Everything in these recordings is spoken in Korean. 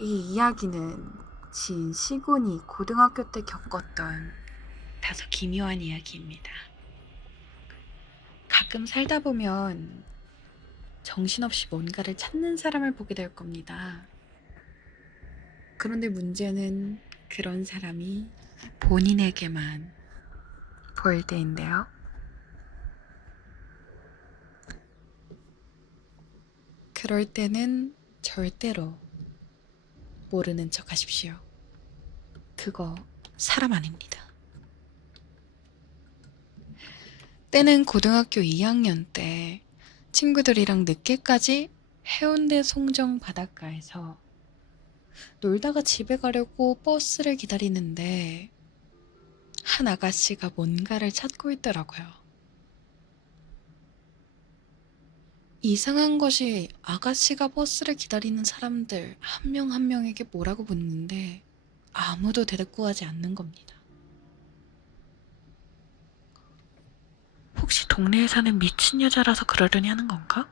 이 이야기는 지인 시곤이 고등학교 때 겪었던 다소 기묘한 이야기입니다. 가끔 살다 보면 정신없이 뭔가를 찾는 사람을 보게 될 겁니다. 그런데 문제는 그런 사람이 본인에게만 보일 때인데요. 그럴 때는 절대로 모르는 척 하십시오. 그거 사람 아닙니다. 때는 고등학교 2학년 때 친구들이랑 늦게까지 해운대 송정 바닷가에서 놀다가 집에 가려고 버스를 기다리는데 한 아가씨가 뭔가를 찾고 있더라고요. 이상한 것이 아가씨가 버스를 기다리는 사람들 한 명 한 명에게 뭐라고 묻는데 아무도 대꾸하지 않는 겁니다. 혹시 동네에 사는 미친 여자라서 그러려니 하는 건가?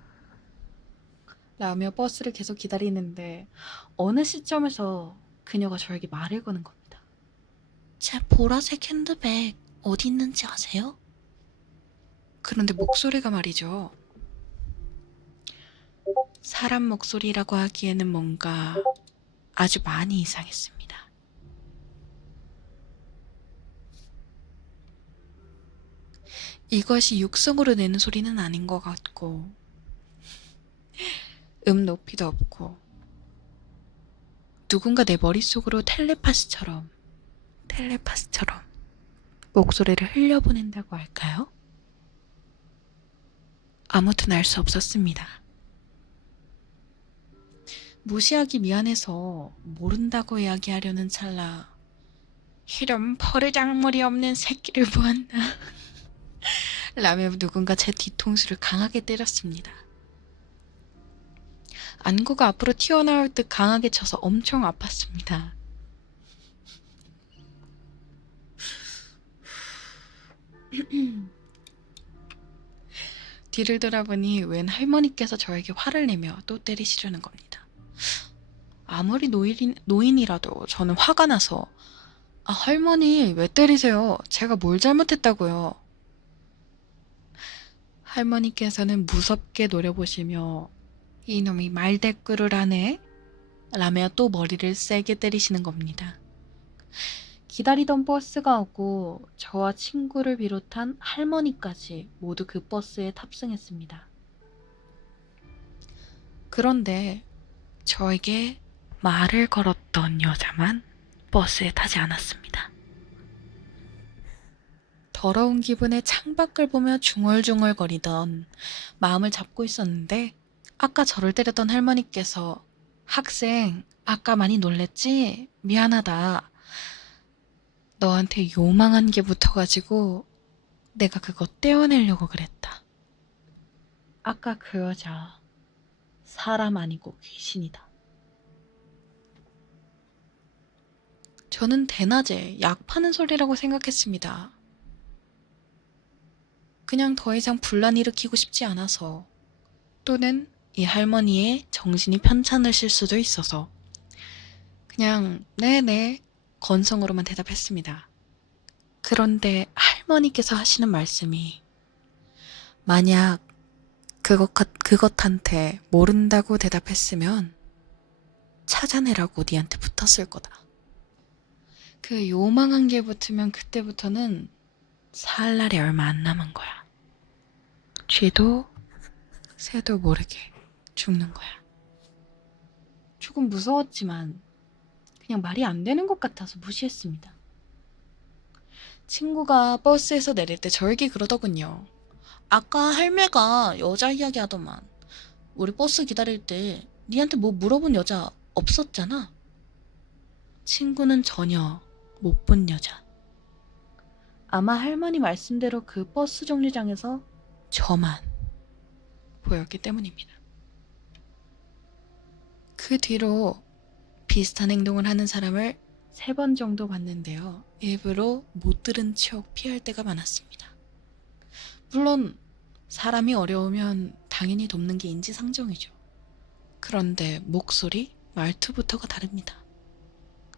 라며 버스를 계속 기다리는데 어느 시점에서 그녀가 저에게 말을 거는 겁니다. 제 보라색 핸드백 어디 있는지 아세요? 그런데 목소리가 말이죠. 사람 목소리라고 하기에는 뭔가 아주 많이 이상했습니다. 이것이 육성으로 내는 소리는 아닌 것 같고 높이도 없고 누군가 내 머릿속으로 텔레파시처럼 목소리를 흘려보낸다고 할까요? 아무튼 알 수 없었습니다. 무시하기 미안해서 모른다고 이야기하려는 찰나 이런 버르장머리 없는 새끼를 보았나 라며 누군가 제 뒤통수를 강하게 때렸습니다. 안구가 앞으로 튀어나올 듯 강하게 쳐서 엄청 아팠습니다. 뒤를 돌아보니 웬 할머니께서 저에게 화를 내며 또 때리시려는 겁니다. 아무리 노인이라도 저는 화가 나서 할머니 왜 때리세요? 제가 뭘 잘못했다고요? 할머니께서는 무섭게 노려보시며 이놈이 말대꾸를 하네? 라며 또 머리를 세게 때리시는 겁니다. 기다리던 버스가 오고 저와 친구를 비롯한 할머니까지 모두 그 버스에 탑승했습니다. 그런데 저에게 말을 걸었던 여자만 버스에 타지 않았습니다. 더러운 기분에 창밖을 보며 중얼중얼거리던 마음을 잡고 있었는데 아까 저를 때렸던 할머니께서 학생, 아까 많이 놀랬지? 미안하다. 너한테 요망한 게 붙어가지고 내가 그거 떼어내려고 그랬다. 아까 그 여자 사람 아니고 귀신이다. 저는 대낮에 약 파는 소리라고 생각했습니다. 그냥 더 이상 분란 일으키고 싶지 않아서 또는 이 할머니의 정신이 편찮으실 수도 있어서 그냥 네네 건성으로만 대답했습니다. 그런데 할머니께서 하시는 말씀이 만약 그것한테 모른다고 대답했으면 찾아내라고 니한테 붙었을 거다. 그 요망한 게 붙으면 그때부터는 살 날이 얼마 안 남은 거야. 쥐도 새도 모르게 죽는 거야. 조금 무서웠지만 그냥 말이 안 되는 것 같아서 무시했습니다. 친구가 버스에서 내릴 때 저에게 그러더군요. 아까 할매가 여자 이야기 하더만 우리 버스 기다릴 때 니한테 뭐 물어본 여자 없었잖아. 친구는 전혀 못 본 여자. 아마 할머니 말씀대로 그 버스 정류장에서 저만 보였기 때문입니다. 그 뒤로 비슷한 행동을 하는 사람을 3번 정도 봤는데요. 일부러 못 들은 척 피할 때가 많았습니다. 물론 사람이 어려우면 당연히 돕는 게 인지상정이죠. 그런데 목소리? 말투부터가 다릅니다.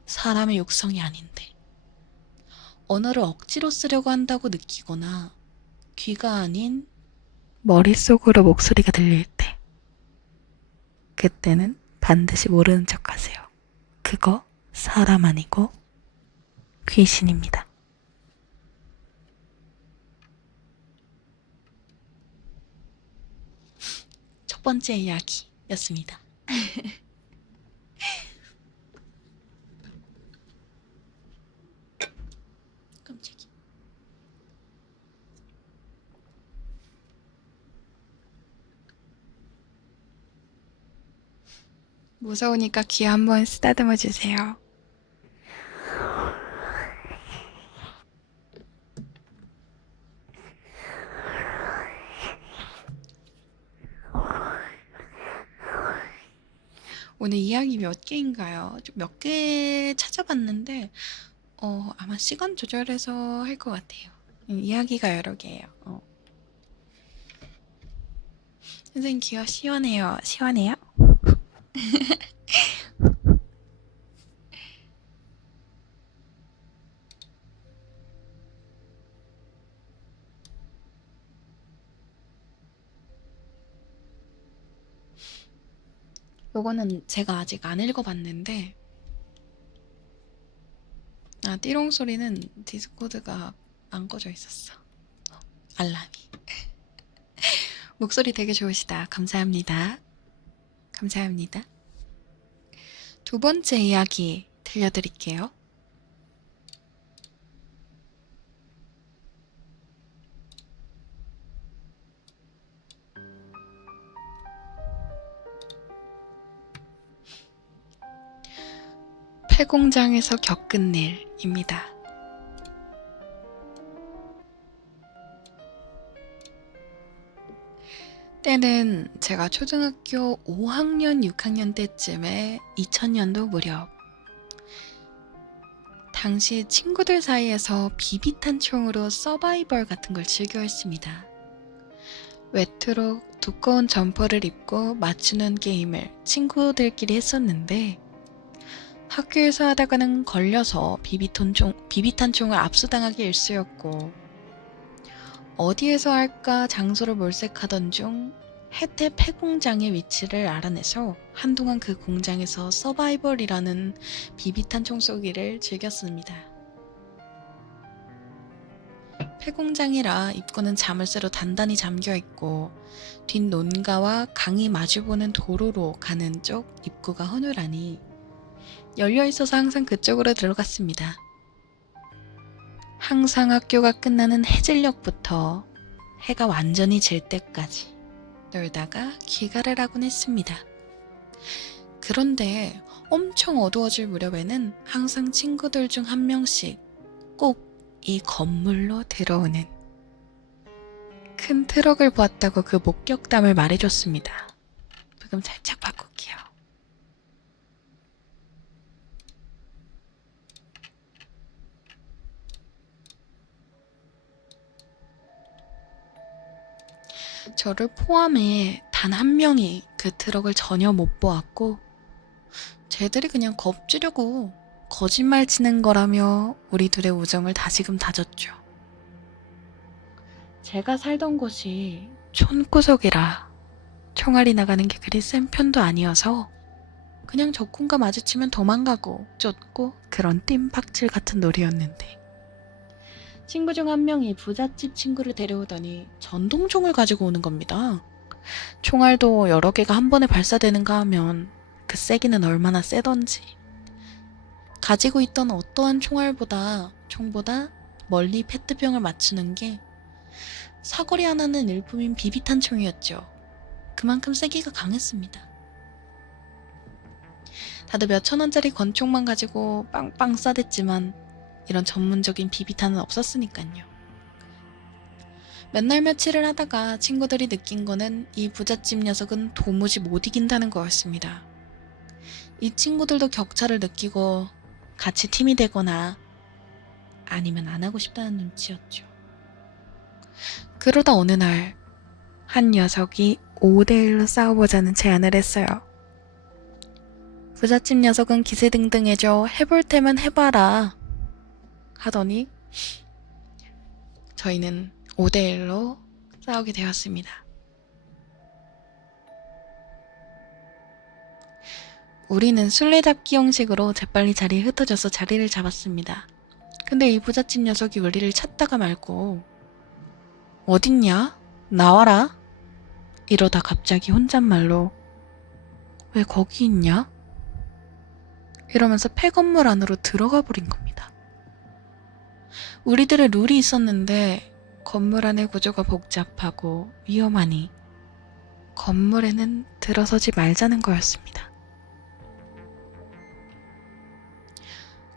사람의 육성이 아닌데. 언어를 억지로 쓰려고 한다고 느끼거나 귀가 아닌 머릿속으로 목소리가 들릴 때, 그때는 반드시 모르는 척 하세요. 그거 사람 아니고 귀신입니다. 첫 번째 이야기였습니다. 깜짝이야. 무서우니까 귀 한번 쓰다듬어 주세요. 오늘 이야기 몇 개인가요? 몇 개 찾아봤는데 아마 시간 조절해서 할 것 같아요. 이야기가 여러 개예요. 선생님 귀가 시원해요. 시원해요? 요거는 제가 아직 안 읽어봤는데, 띠롱 소리는 디스코드가 안 꺼져 있었어. 알람이. 목소리 되게 좋으시다. 감사합니다. 감사합니다. 두 번째 이야기 들려드릴게요. 폐공장에서 겪은 일입니다. 때는 제가 초등학교 5학년, 6학년 때쯤에 2000년도 무렵. 당시 친구들 사이에서 비비탄 총으로 서바이벌 같은 걸 즐겨 했습니다. 외투로 두꺼운 점퍼를 입고 맞추는 게임을 친구들끼리 했었는데, 학교에서 하다가는 걸려서 비비탄 총을 압수당하기 일쑤였고, 어디에서 할까 장소를 몰색하던 중 혜태 폐공장의 위치를 알아내서 한동안 그 공장에서 서바이벌이라는 비비탄 총 쏘기를 즐겼습니다. 폐공장이라 입구는 자물쇠로 단단히 잠겨있고 뒷 논가와 강이 마주보는 도로로 가는 쪽 입구가 허술하니 열려있어서 항상 그쪽으로 들어갔습니다. 항상 학교가 끝나는 해질녘부터 해가 완전히 질 때까지 놀다가 귀가를 하곤 했습니다. 그런데 엄청 어두워질 무렵에는 항상 친구들 중 한 명씩 꼭 이 건물로 들어오는 큰 트럭을 보았다고 그 목격담을 말해줬습니다. 지금 살짝 바꿀게요. 저를 포함해 단 한 명이 그 트럭을 전혀 못 보았고, 쟤들이 그냥 겁주려고 거짓말 치는 거라며 우리 둘의 우정을 다시금 다졌죠. 제가 살던 곳이 촌구석이라 총알이 나가는 게 그리 센 편도 아니어서 그냥 적군과 마주치면 도망가고 쫓고 그런 뜀박질 같은 놀이였는데, 친구 중 한 명이 부잣집 친구를 데려오더니 전동총을 가지고 오는 겁니다. 총알도 여러 개가 한 번에 발사되는가 하면 그 세기는 얼마나 세던지. 가지고 있던 어떠한 총보다 멀리 페트병을 맞추는 게 사거리 하나는 일품인 비비탄 총이었죠. 그만큼 세기가 강했습니다. 다들 몇천 원짜리 권총만 가지고 빵빵 쏴댔지만 이런 전문적인 비비탄은 없었으니까요. 몇 날 며칠을 하다가 친구들이 느낀 거는 이 부잣집 녀석은 도무지 못 이긴다는 거였습니다. 이 친구들도 격차를 느끼고 같이 팀이 되거나 아니면 안 하고 싶다는 눈치였죠. 그러다 어느 날 한 녀석이 5대1로 싸워보자는 제안을 했어요. 부잣집 녀석은 기세등등해져 해볼 테면 해봐라 하더니 저희는 5대1로 싸우게 되었습니다. 우리는 술래잡기 형식으로 재빨리 자리에 흩어져서 자리를 잡았습니다. 근데 이 부잣집 녀석이 우리를 찾다가 말고 어딨냐? 나와라. 이러다 갑자기 혼잣말로 왜 거기 있냐? 이러면서 폐건물 안으로 들어가 버린 겁니다. 우리들의 룰이 있었는데 건물 안의 구조가 복잡하고 위험하니 건물에는 들어서지 말자는 거였습니다.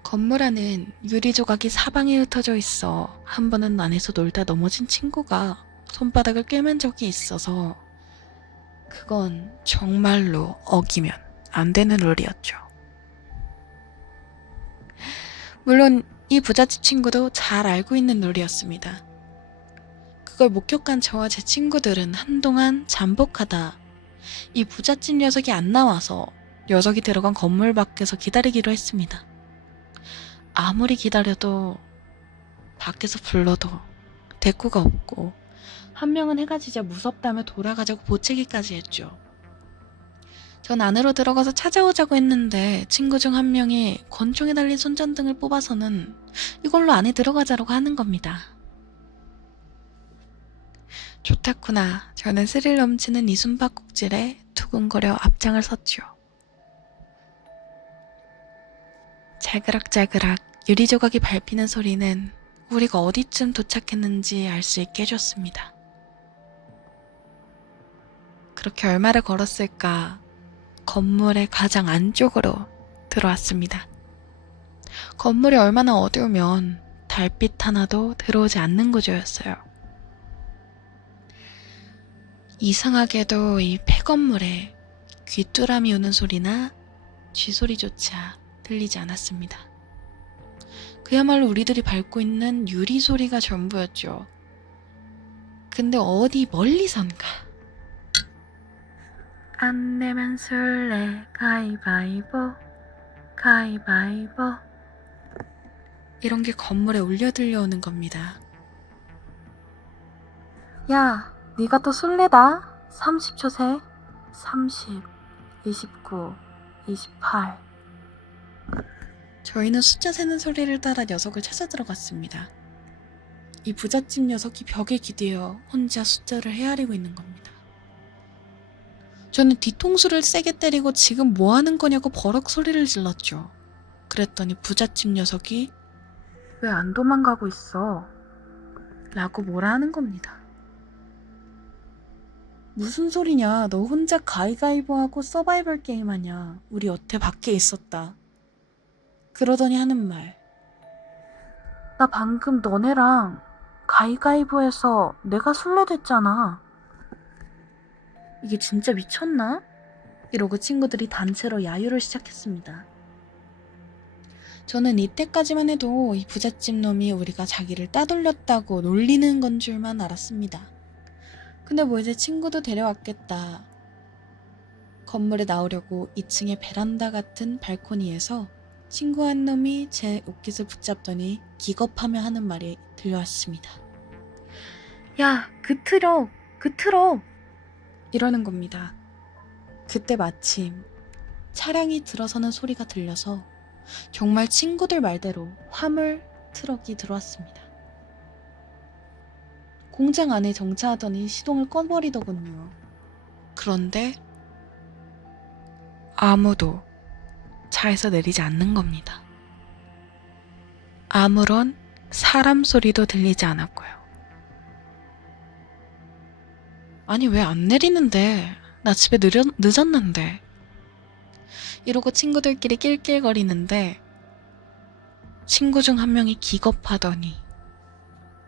건물 안은 유리 조각이 사방에 흩어져 있어 한 번은 안에서 놀다 넘어진 친구가 손바닥을 꿰맨 적이 있어서 그건 정말로 어기면 안 되는 룰이었죠. 물론 이 부잣집 친구도 잘 알고 있는 룰이었습니다. 그걸 목격한 저와 제 친구들은 한동안 잠복하다 이 부잣집 녀석이 안 나와서 녀석이 들어간 건물 밖에서 기다리기로 했습니다. 아무리 기다려도 밖에서 불러도 대꾸가 없고 한 명은 해가 지자 무섭다며 돌아가자고 보채기까지 했죠. 전 안으로 들어가서 찾아오자고 했는데 친구 중 한 명이 권총에 달린 손전등을 뽑아서는 이걸로 안에 들어가자라고 하는 겁니다. 좋다구나. 저는 스릴 넘치는 이 숨바꼭질에 두근거려 앞장을 섰죠. 잘그락잘그락 유리 조각이 밟히는 소리는 우리가 어디쯤 도착했는지 알 수 있게 해줬습니다. 그렇게 얼마를 걸었을까 건물의 가장 안쪽으로 들어왔습니다. 건물이 얼마나 어두우면 달빛 하나도 들어오지 않는 구조였어요. 이상하게도 이 폐건물에 귀뚜라미 우는 소리나 쥐소리조차 들리지 않았습니다. 그야말로 우리들이 밟고 있는 유리 소리가 전부였죠. 근데 어디 멀리선가 안 내면 술래 가위바위보 가위바위보 이런 게 건물에 울려 들려오는 겁니다. 야, 네가 또 술래다. 30초 세. 30, 29, 28. 저희는 숫자 세는 소리를 따라 녀석을 찾아 들어갔습니다. 이 부잣집 녀석이 벽에 기대어 혼자 숫자를 헤아리고 있는 겁니다. 저는 뒤통수를 세게 때리고 지금 뭐 하는 거냐고 버럭 소리를 질렀죠. 그랬더니 부잣집 녀석이 왜 안 도망가고 있어? 라고 뭐라 하는 겁니다. 무슨 소리냐? 너 혼자 가위가위보하고 서바이벌 게임하냐? 우리 여태 밖에 있었다. 그러더니 하는 말. 나 방금 너네랑 가위가위보해서 내가 술래됐잖아. 이게 진짜 미쳤나? 이러고 친구들이 단체로 야유를 시작했습니다. 저는 이때까지만 해도 이 부잣집 놈이 우리가 자기를 따돌렸다고 놀리는 건 줄만 알았습니다. 근데 뭐 이제 친구도 데려왔겠다. 건물에 나오려고 2층의 베란다 같은 발코니에서 친구 한 놈이 제 옷깃을 붙잡더니 기겁하며 하는 말이 들려왔습니다. 야, 그 트럭! 이러는 겁니다. 그때 마침 차량이 들어서는 소리가 들려서 정말 친구들 말대로 화물 트럭이 들어왔습니다. 공장 안에 정차하더니 시동을 꺼버리더군요. 그런데 아무도 차에서 내리지 않는 겁니다. 아무런 사람 소리도 들리지 않았고요. 아니 왜 안 내리는데? 나 집에 늦었는데. 이러고 친구들끼리 낄낄거리는데 친구 중 한 명이 기겁하더니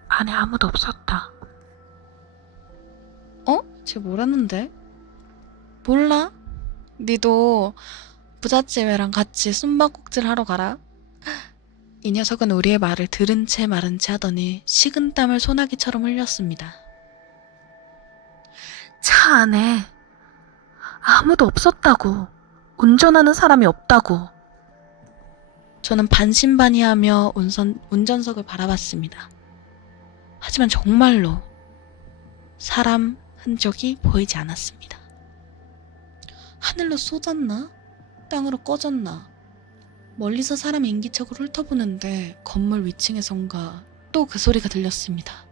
안에 아무도 없었다. 어? 쟤 뭐라는데? 몰라? 니도 부잣집애랑 같이 숨바꼭질 하러 가라. 이 녀석은 우리의 말을 들은 채 말은 채 하더니 식은땀을 소나기처럼 흘렸습니다. 차 안에 아무도 없었다고. 운전하는 사람이 없다고. 저는 반신반의하며 운전석을 바라봤습니다. 하지만 정말로 사람 흔적이 보이지 않았습니다. 하늘로 쏟았나? 땅으로 꺼졌나? 멀리서 사람 인기척을 훑어보는데 건물 위층에선가 또 그 소리가 들렸습니다.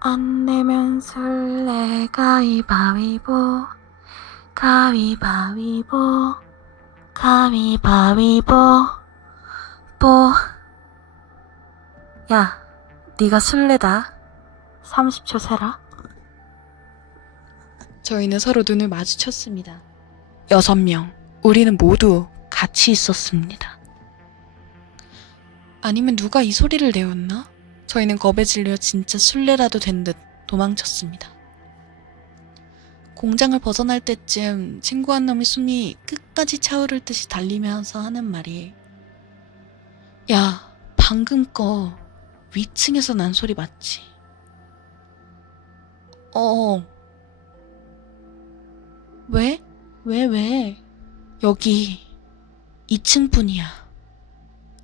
안 내면 술래 가위바위보 가위바위보 가위바위보 뽀. 야, 네가 술래다. 30초 세라. 저희는 서로 눈을 마주쳤습니다. 6명. 우리는 모두 같이 있었습니다. 아니면 누가 이 소리를 내었나? 저희는 겁에 질려 진짜 술래라도 된 듯 도망쳤습니다. 공장을 벗어날 때쯤 친구 한 놈이 숨이 끝까지 차오를 듯이 달리면서 하는 말이, 야, 방금 거 위층에서 난 소리 맞지? 왜? 왜? 여기 2층 뿐이야.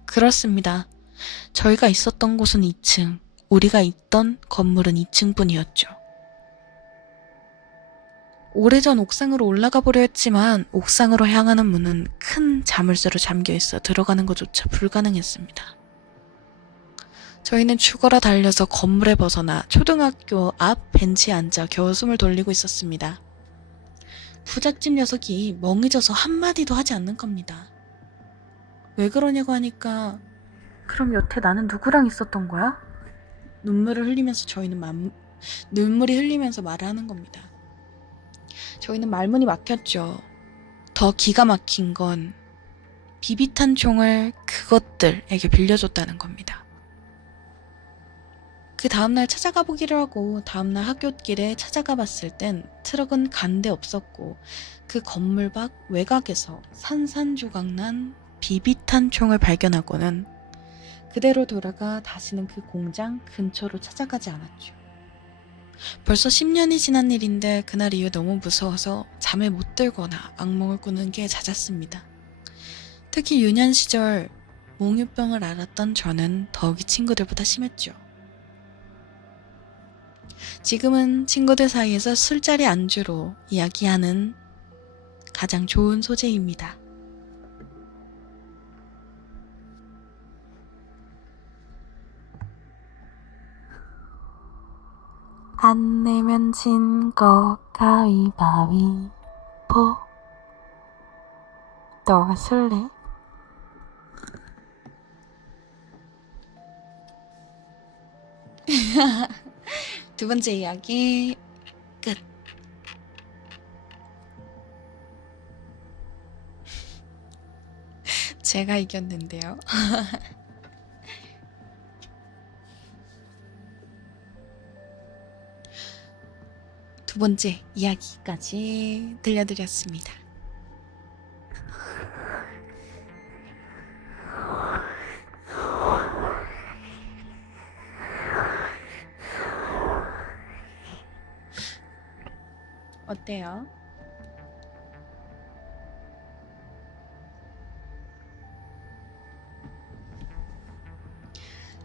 그렇습니다. 저희가 있었던 곳은 2층, 우리가 있던 건물은 2층 뿐이었죠. 오래전 옥상으로 올라가 보려 했지만 옥상으로 향하는 문은 큰 자물쇠로 잠겨있어 들어가는 것조차 불가능했습니다. 저희는 죽어라 달려서 건물에 벗어나 초등학교 앞 벤치에 앉아 겨우 숨을 돌리고 있었습니다. 부잣집 녀석이 멍해져서 한마디도 하지 않는 겁니다. 왜 그러냐고 하니까, 그럼 여태 나는 누구랑 있었던 거야? 눈물이 흘리면서 말을 하는 겁니다. 저희는 말문이 막혔죠. 더 기가 막힌 건 비비탄 총을 그것들에게 빌려줬다는 겁니다. 그 다음날 찾아가 보기로 하고 다음날 학교길에 찾아가 봤을 땐 트럭은 간데 없었고 그 건물 밖 외곽에서 산산조각난 비비탄 총을 발견하고는 그대로 돌아가 다시는 그 공장 근처로 찾아가지 않았죠. 벌써 10년이 지난 일인데 그날 이후 너무 무서워서 잠에 못 들거나 악몽을 꾸는 게 잦았습니다. 특히 유년 시절 몽유병을 앓았던 저는 더욱이 친구들보다 심했죠. 지금은 친구들 사이에서 술자리 안주로 이야기하는 가장 좋은 소재입니다. 안 내면 진 거 가위바위보. 너가 술래? 두 번째 이야기 끝. 제가 이겼는데요. 두 번째 이야기까지 들려드렸습니다. 어때요?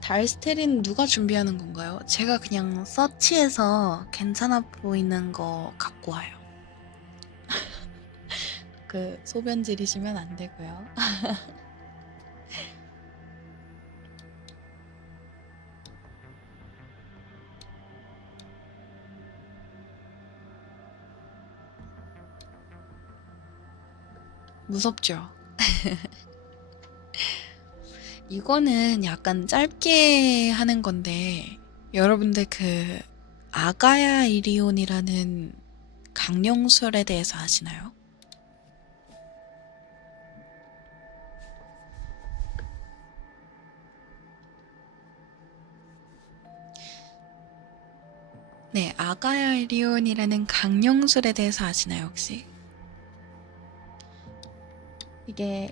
달스테린 누가 준비하는 건가요? 제가 그냥 서치해서 괜찮아 보이는 거 갖고 와요. 그 소변 지르시면 안 되고요. 무섭죠? 이거는 약간 짧게 하는 건데 여러분들 그 아가야 이리온이라는 강령술에 대해서 아시나요? 네, 아가야 이리온이라는 강령술에 대해서 아시나요, 혹시? 이게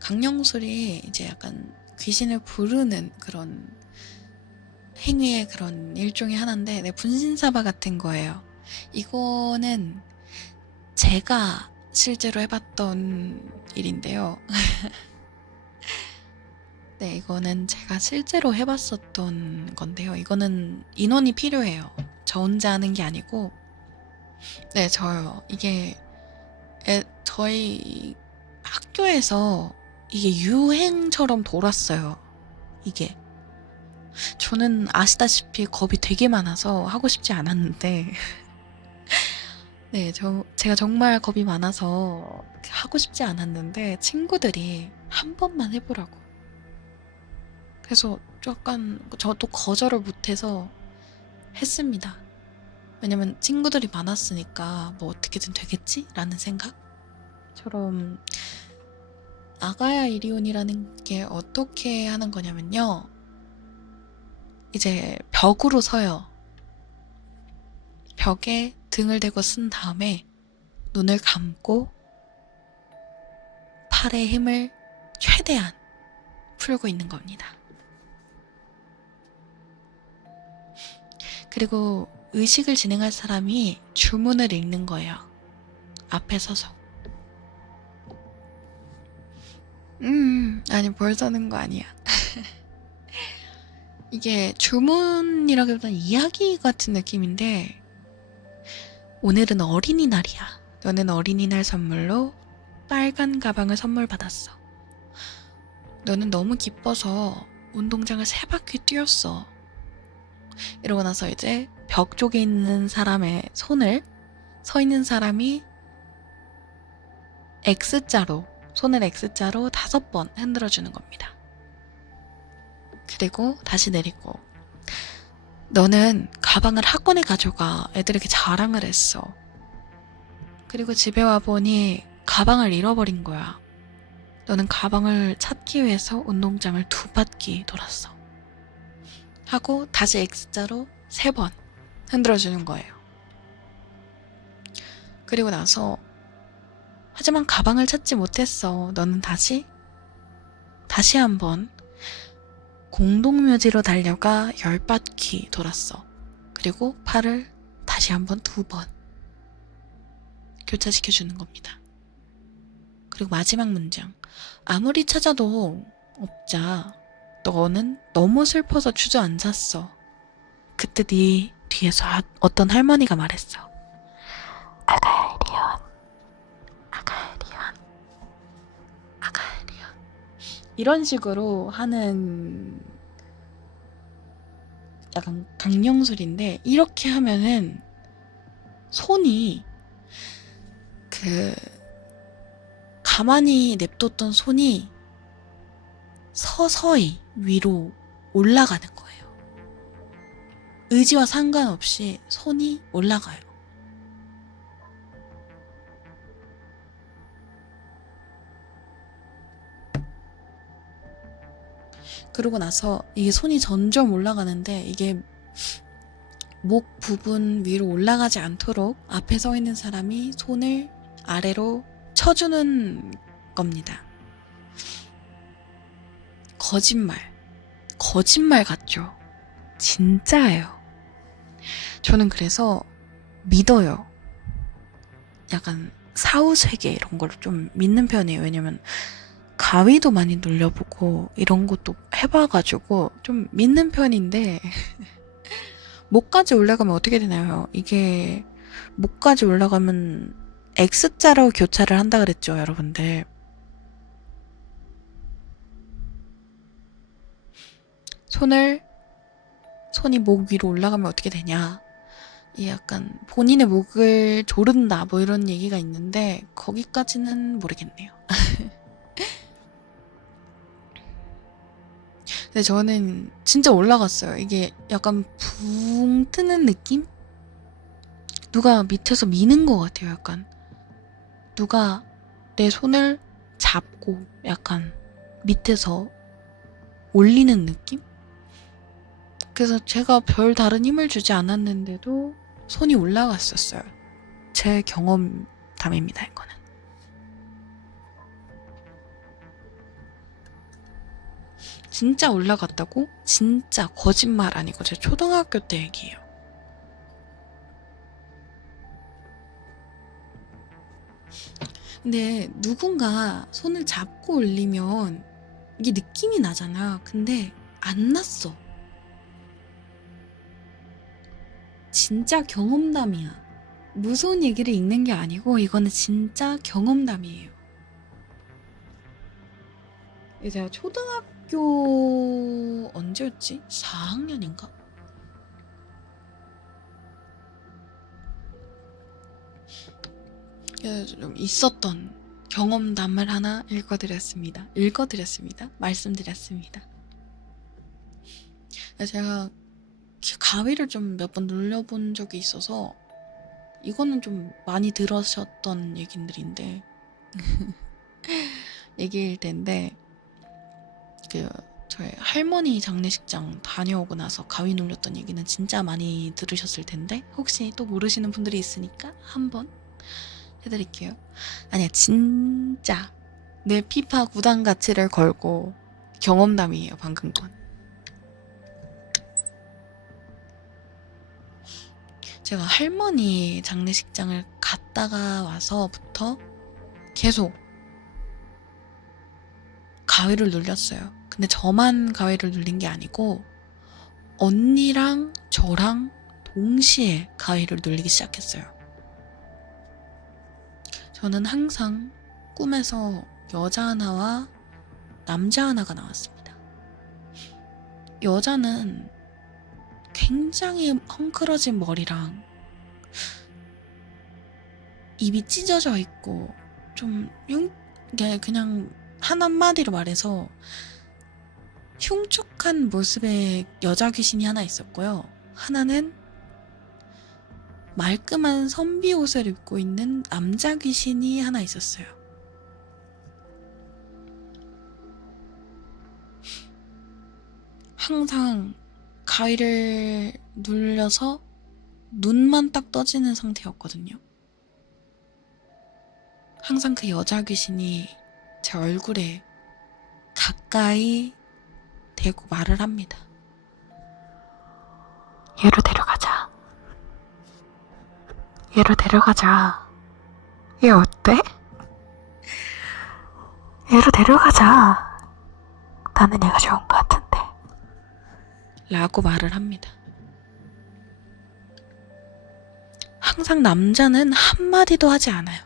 강령술이 이제 약간 귀신을 부르는 그런 행위의 그런 일종의 하나인데, 네, 분신사바 같은 거예요. 이거는 제가 실제로 해봤던 일인데요. 네, 이거는 제가 실제로 해봤었던 건데요. 이거는 인원이 필요해요. 저 혼자 하는 게 아니고, 네, 저요. 이게 저희 학교에서 이게 유행처럼 돌았어요. 이게. 저는 아시다시피 겁이 되게 많아서 하고 싶지 않았는데, 네, 제가 정말 겁이 많아서 하고 싶지 않았는데, 친구들이 한 번만 해보라고. 그래서 약간 저도 거절을 못해서 했습니다. 왜냐면 친구들이 많았으니까 뭐 어떻게든 되겠지? 라는 생각처럼. 아가야 이리온이라는 게 어떻게 하는 거냐면요. 이제 벽으로 서요. 벽에 등을 대고 쓴 다음에 눈을 감고 팔의 힘을 최대한 풀고 있는 겁니다. 그리고 의식을 진행할 사람이 주문을 읽는 거예요. 앞에 서서. 아니, 뭘 써는 거 아니야. 이게 주문이라기보다는 이야기 같은 느낌인데, 오늘은 어린이날이야. 너는 어린이날 선물로 빨간 가방을 선물 받았어. 너는 너무 기뻐서 운동장을 3바퀴 뛰었어. 이러고 나서 이제 벽 쪽에 있는 사람의 손을, 서 있는 사람이 손을 X자로 5번 흔들어주는 겁니다. 그리고 다시 내리고, 너는 가방을 학원에 가져가. 애들에게 자랑을 했어. 그리고 집에 와보니 가방을 잃어버린 거야. 너는 가방을 찾기 위해서 운동장을 2바퀴 돌았어. 하고 다시 X자로 3번 흔들어주는 거예요. 그리고 나서, 하지만 가방을 찾지 못했어. 너는 다시 한번 공동묘지로 달려가 10바퀴 돌았어. 그리고 팔을 다시 한번 2번 교차시켜주는 겁니다. 그리고 마지막 문장. 아무리 찾아도 없자. 너는 너무 슬퍼서 주저앉았어. 그때 네 뒤에서 어떤 할머니가 말했어. 아가리온, 아가리온, 아가리온. 이런 식으로 하는 약간 강령술인데, 이렇게 하면은 손이 가만히 냅뒀던 손이 서서히 위로 올라가는 거예요. 의지와 상관없이 손이 올라가요. 그러고 나서 이게 손이 점점 올라가는데, 이게 목 부분 위로 올라가지 않도록 앞에 서 있는 사람이 손을 아래로 쳐주는 겁니다. 거짓말 같죠? 진짜예요. 저는 그래서 믿어요. 약간 사후세계 이런 걸 좀 믿는 편이에요. 왜냐면 가위도 많이 눌려보고 이런 것도 해봐가지고 좀 믿는 편인데, 목까지 올라가면 어떻게 되나요? 이게 목까지 올라가면 X자로 교차를 한다 그랬죠, 여러분들. 손이 목 위로 올라가면 어떻게 되냐? 이 약간 본인의 목을 조른다 뭐 이런 얘기가 있는데, 거기까지는 모르겠네요. 근데 저는 진짜 올라갔어요. 이게 약간 붕 뜨는 느낌? 누가 밑에서 미는 것 같아요. 약간 누가 내 손을 잡고 약간 밑에서 올리는 느낌? 그래서 제가 별 다른 힘을 주지 않았는데도 손이 올라갔었어요. 제 경험담입니다, 이거는. 진짜 올라갔다고? 진짜 거짓말 아니고 제 초등학교 때 얘기예요. 근데 누군가 손을 잡고 올리면 이게 느낌이 나잖아. 근데 안 났어. 진짜 경험담이야. 무서운 얘기를 읽는 게 아니고 이거는 진짜 경험담이에요. 제가 초등학교 언제였지? 4학년인가? 좀 있었던 경험담을 하나 읽어드렸습니다. 말씀드렸습니다. 제가 가위를 좀 몇 번 눌려본 적이 있어서 이거는 좀 많이 들으셨던 얘기들인데 얘기일 텐데 저희 할머니 장례식장 다녀오고 나서 가위 눌렸던 얘기는 진짜 많이 들으셨을 텐데 혹시 또 모르시는 분들이 있으니까 한번 해드릴게요. 아니야, 진짜 내 피파 구단 가치를 걸고 경험담이에요, 방금 건. 제가 할머니 장례식장을 갔다가 와서부터 계속 가위를 눌렸어요. 근데 저만 가위를 눌린 게 아니고 언니랑 저랑 동시에 가위를 눌리기 시작했어요. 저는 항상 꿈에서 여자 하나와 남자 하나가 나왔습니다. 여자는 굉장히 헝클어진 머리랑 입이 찢어져 있고 좀 그냥 한마디로 말해서 흉측한 모습의 여자 귀신이 하나 있었고요. 하나는 말끔한 선비 옷을 입고 있는 남자 귀신이 하나 있었어요. 항상 가위를 눌려서 눈만 딱 떠지는 상태였거든요. 항상 그 여자 귀신이 제 얼굴에 가까이 대고 말을 합니다. 얘로 데려가자. 얘로 데려가자. 얘 어때? 얘로 데려가자. 나는 얘가 좋은 것 같은데. 라고 말을 합니다. 항상 남자는 한마디도 하지 않아요.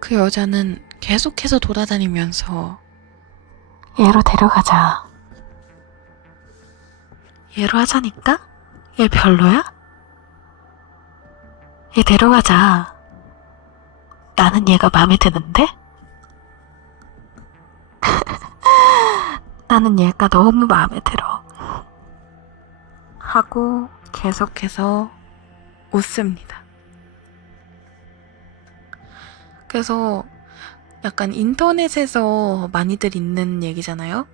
그 여자는 계속해서 돌아다니면서 얘로 데려가자. 얘로 하자니까? 얘 별로야? 얘 데려가자. 나는 얘가 마음에 드는데? 나는 얘가 너무 마음에 들어. 하고 계속해서 웃습니다. 그래서 약간 인터넷에서 많이들 있는 얘기잖아요.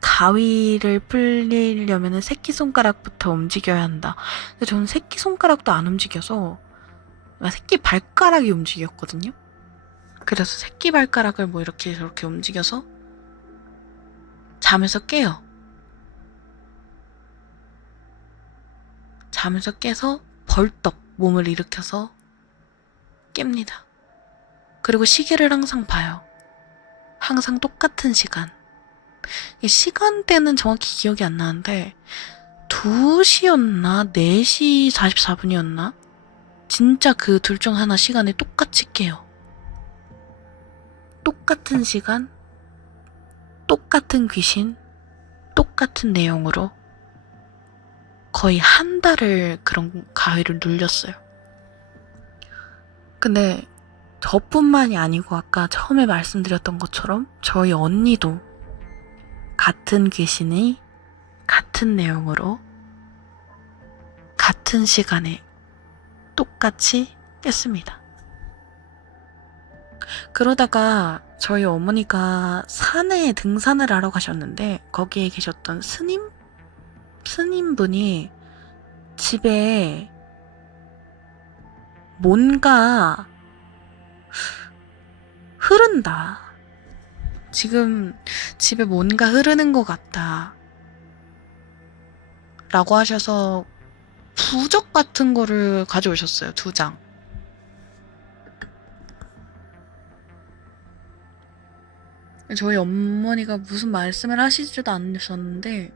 가위를 풀리려면 새끼손가락부터 움직여야 한다. 근데 저는 새끼손가락도 안 움직여서 새끼발가락이 움직였거든요. 그래서 새끼발가락을 뭐 이렇게 저렇게 움직여서 잠에서 깨요. 잠에서 깨서 벌떡 몸을 일으켜서 깹니다. 그리고 시계를 항상 봐요. 항상 똑같은 시간. 이 시간대는 정확히 기억이 안 나는데 2시였나 4시 44분이었나? 진짜 그 둘 중 하나 시간에 똑같이 깨요. 똑같은 시간, 똑같은 귀신, 똑같은 내용으로 거의 한 달을 그런 가위를 눌렸어요. 근데 저뿐만이 아니고 아까 처음에 말씀드렸던 것처럼 저희 언니도 같은 귀신이 같은 내용으로 같은 시간에 똑같이 깼습니다. 그러다가 저희 어머니가 산에 등산을 하러 가셨는데 거기에 계셨던 스님분이 집에 뭔가 흐른다. 지금 집에 뭔가 흐르는 것 같다. 라고 하셔서 부적 같은 거를 가져오셨어요. 2장. 저희 어머니가 무슨 말씀을 하시지도 않으셨는데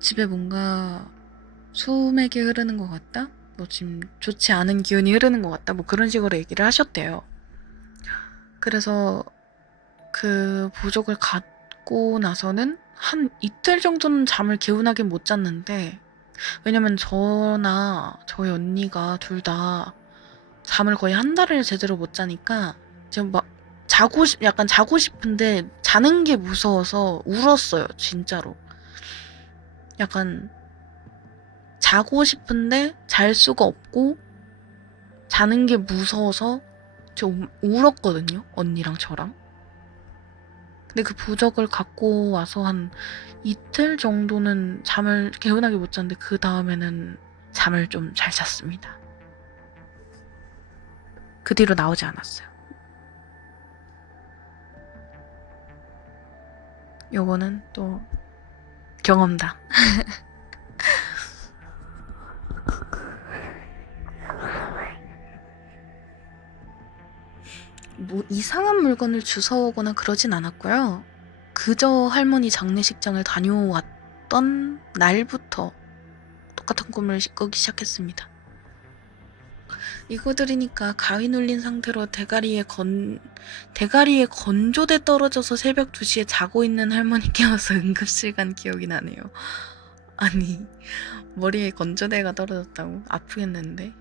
집에 뭔가 소맥이 흐르는 것 같다? 뭐 지금 좋지 않은 기운이 흐르는 것 같다? 뭐 그런 식으로 얘기를 하셨대요. 그래서 그 부적을 갖고 나서는 한 이틀 정도는 잠을 개운하게 못 잤는데, 왜냐면 저나 저희 언니가 둘 다 잠을 거의 한 달을 제대로 못 자니까 지금 막 약간 자고 싶은데 자는 게 무서워서 울었어요, 진짜로. 약간 자고 싶은데 잘 수가 없고 자는 게 무서워서 저 울었거든요, 언니랑 저랑. 근데 그 부적을 갖고 와서 한 이틀 정도는 잠을 개운하게 못 잤는데 그 다음에는 잠을 좀 잘 잤습니다. 그 뒤로 나오지 않았어요. 요거는 또 경험담. 뭐 이상한 물건을 주워오거나 그러진 않았고요. 그저 할머니 장례식장을 다녀왔던 날부터 똑같은 꿈을 꾸기 시작했습니다. 이거 들으니까 가위 눌린 상태로 대가리에 건조대 떨어져서 새벽 2시에 자고 있는 할머니 깨워서 응급실 간 기억이 나네요. 아니, 머리에 건조대가 떨어졌다고? 아프겠는데?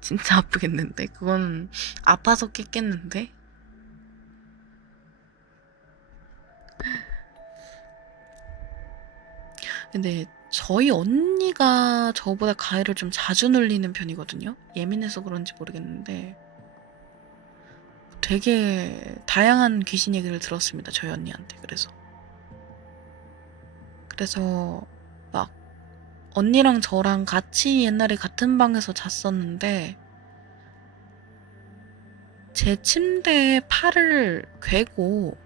진짜 아프겠는데? 그건 아파서 깼겠는데? 근데 저희 언니가 저보다 가위를 좀 자주 눌리는 편이거든요. 예민해서 그런지 모르겠는데 되게 다양한 귀신 얘기를 들었습니다. 저희 언니한테. 그래서 막 언니랑 저랑 같이 옛날에 같은 방에서 잤었는데 제 침대에 팔을 괴고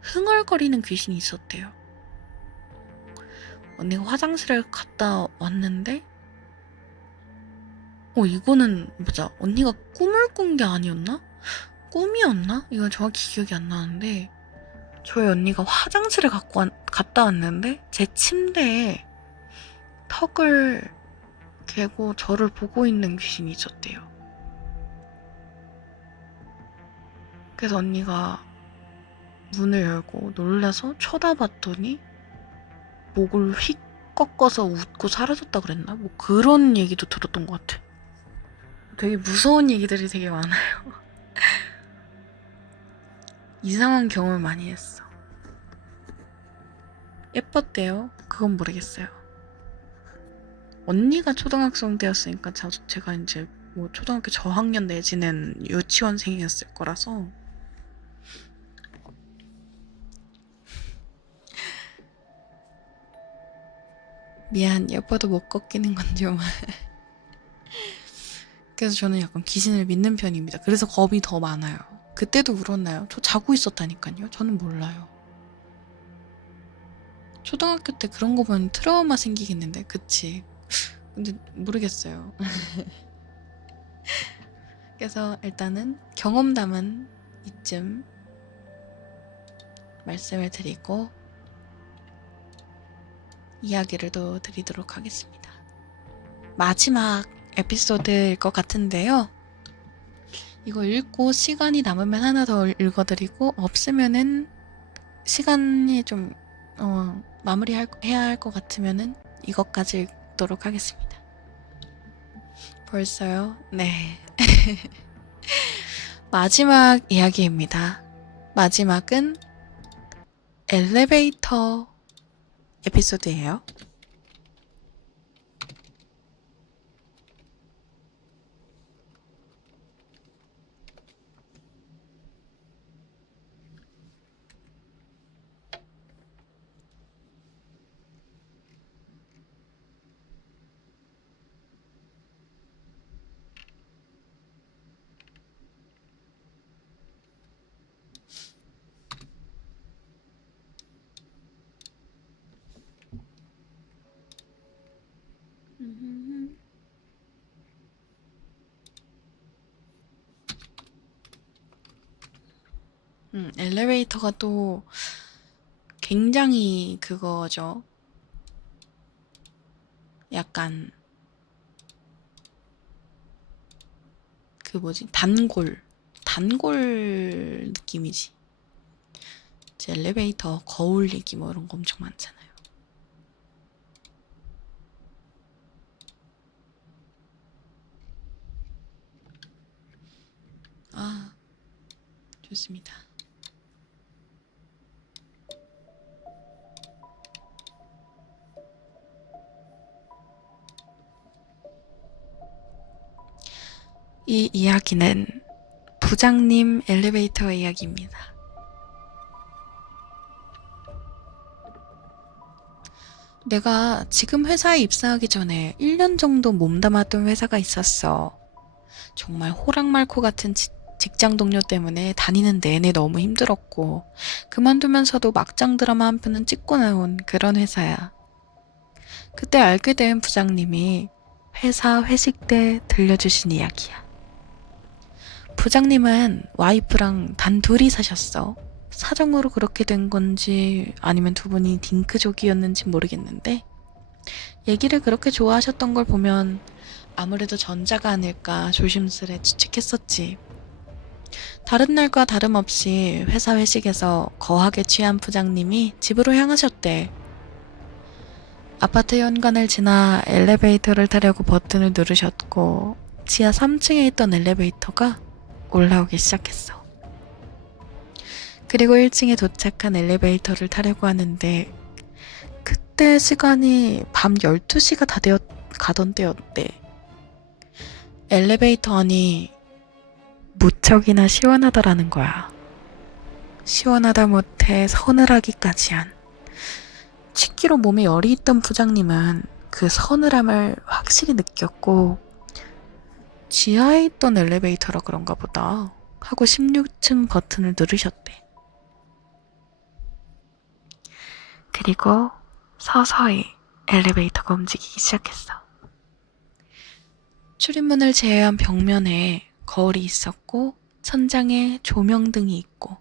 흥얼거리는 귀신이 있었대요. 언니가 화장실을 갔다 왔는데 이거는 뭐자 언니가 꿈을 꾼 게 아니었나? 꿈이었나? 이건 정확히 기억이 안 나는데 저희 언니가 화장실을 갔다 왔는데 제 침대에 턱을 개고 저를 보고 있는 귀신이 있었대요. 그래서 언니가 문을 열고 놀라서 쳐다봤더니 목을 휙 꺾어서 웃고 사라졌다 그랬나? 뭐 그런 얘기도 들었던 것 같아. 되게 무서운 얘기들이 되게 많아요. 이상한 경험을 많이 했어. 예뻤대요? 그건 모르겠어요. 언니가 초등학생 때였으니까 제가 이제 뭐 초등학교 저학년 내지는 유치원생이었을 거라서 미안, 예뻐도 못 꺾이는 건 좀. 그래서 저는 약간 귀신을 믿는 편입니다. 그래서 겁이 더 많아요. 그때도 울었나요? 저 자고 있었다니까요. 저는 몰라요. 초등학교 때 그런 거 보면 트라우마 생기겠는데, 그치? 근데 모르겠어요. 그래서 일단은 경험담은 이쯤 말씀을 드리고 이야기를 또 드리도록 하겠습니다. 마지막 에피소드일 것 같은데요. 이거 읽고 시간이 남으면 하나 더 읽어드리고 없으면은 시간이 좀 해야 할 것 같으면은 이것까지 읽도록 하겠습니다. 벌써요? 네. 마지막 이야기입니다. 마지막은 엘리베이터 에피소드예요. 엘리베이터가 또 굉장히 그거죠. 약간 그 뭐지? 단골 느낌이지. 이제 엘리베이터 거울 얘기 뭐 이런 거 엄청 많잖아요. 아, 좋습니다. 이 이야기는 부장님 엘리베이터 이야기입니다. 내가 지금 회사에 입사하기 전에 1년 정도 몸담았던 회사가 있었어. 정말 호랑말코 같은 직장 동료 때문에 다니는 내내 너무 힘들었고, 그만두면서도 막장 드라마 한 편은 찍고 나온 그런 회사야. 그때 알게 된 부장님이 회사 회식 때 들려주신 이야기야. 부장님은 와이프랑 단 둘이 사셨어. 사정으로 그렇게 된 건지 아니면 두 분이 딩크족이었는지 모르겠는데, 얘기를 그렇게 좋아하셨던 걸 보면 아무래도 전자가 아닐까 조심스레 추측했었지. 다른 날과 다름없이 회사 회식에서 거하게 취한 부장님이 집으로 향하셨대. 아파트 현관을 지나 엘리베이터를 타려고 버튼을 누르셨고, 지하 3층에 있던 엘리베이터가 올라오기 시작했어. 그리고 1층에 도착한 엘리베이터를 타려고 하는데, 그때 시간이 밤 12시가 다 가던 때였대. 엘리베이터 안이 무척이나 시원하더라는 거야. 시원하다 못해 서늘하기까지 한. 치기로 몸에 열이 있던 부장님은 그 서늘함을 확실히 느꼈고, 지하에 있던 엘리베이터라 그런가 보다 하고 16층 버튼을 누르셨대. 그리고 서서히 엘리베이터가 움직이기 시작했어. 출입문을 제외한 벽면에 거울이 있었고, 천장에 조명등이 있고,